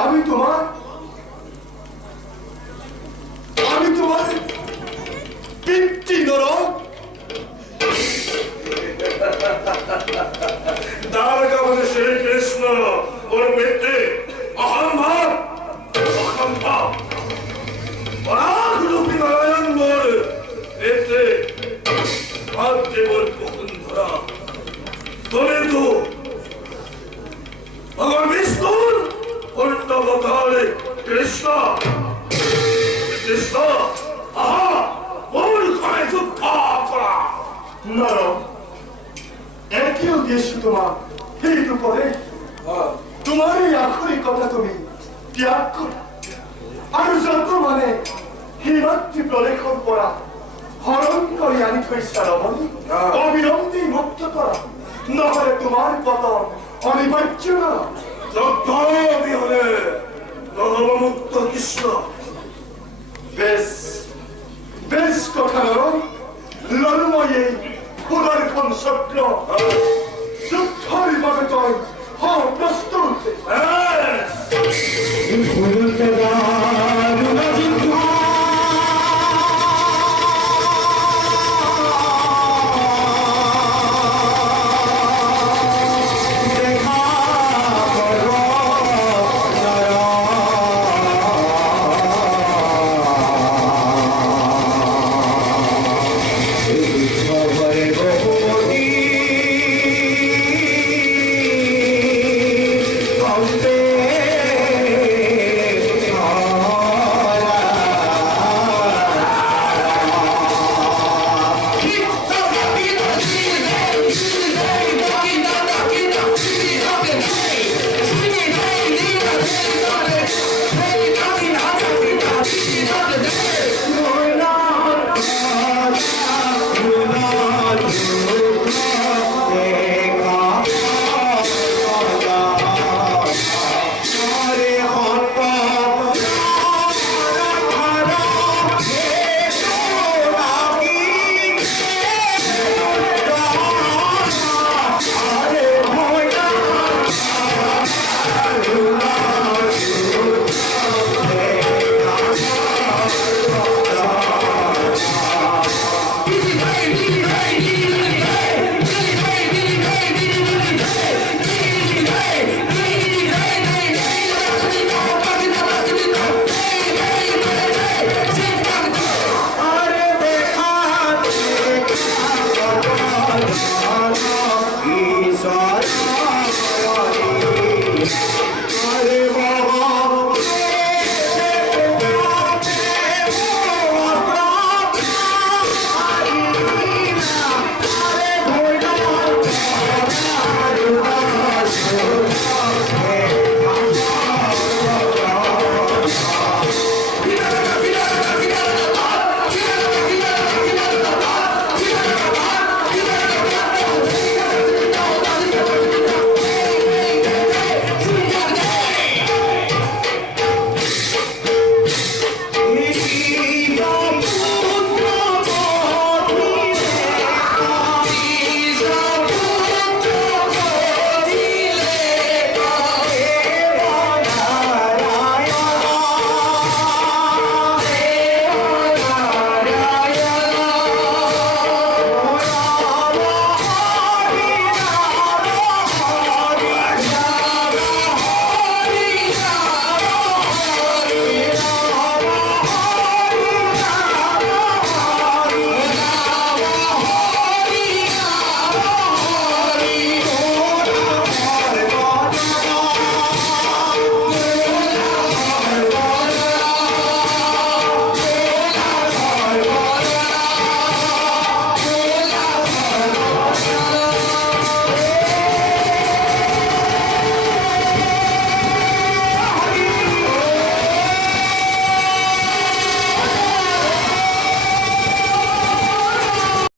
আমি তোমার পিতৃ নরক। দ্বারকা বলে শ্রীকৃষ্ণ ওর পিতৃ অহম্ভাব পরাগরূপী নারায়ণ মোর পিতৃ ভাতৃবর বসুন্ধরা। তুমি তো ভগবান বিষ্ণুর অন্নবতারে কৃষ্ণ কৃষ্ণ আহা মোর ঘরে যুদ্ধ করা। নরক একই উদ্দেশ্য তোমার হেতু করে তোমার এই আখরি কথা তুমি ত্যাগ করো আর যত মানে হিমাত্রী প্রলেখন করা হরণ করে আনি থৈছা রমণী অবিলম্বে মুক্ত করা, নহলে তোমার পতন অনিবার্য না। বিহলে মুক্ত কৃষ্ণ। বেশ বেশ কথা নরক, লড়ময় এই উদারক্ষণ স্বপ্ন যুদ্ধের বাবে তয়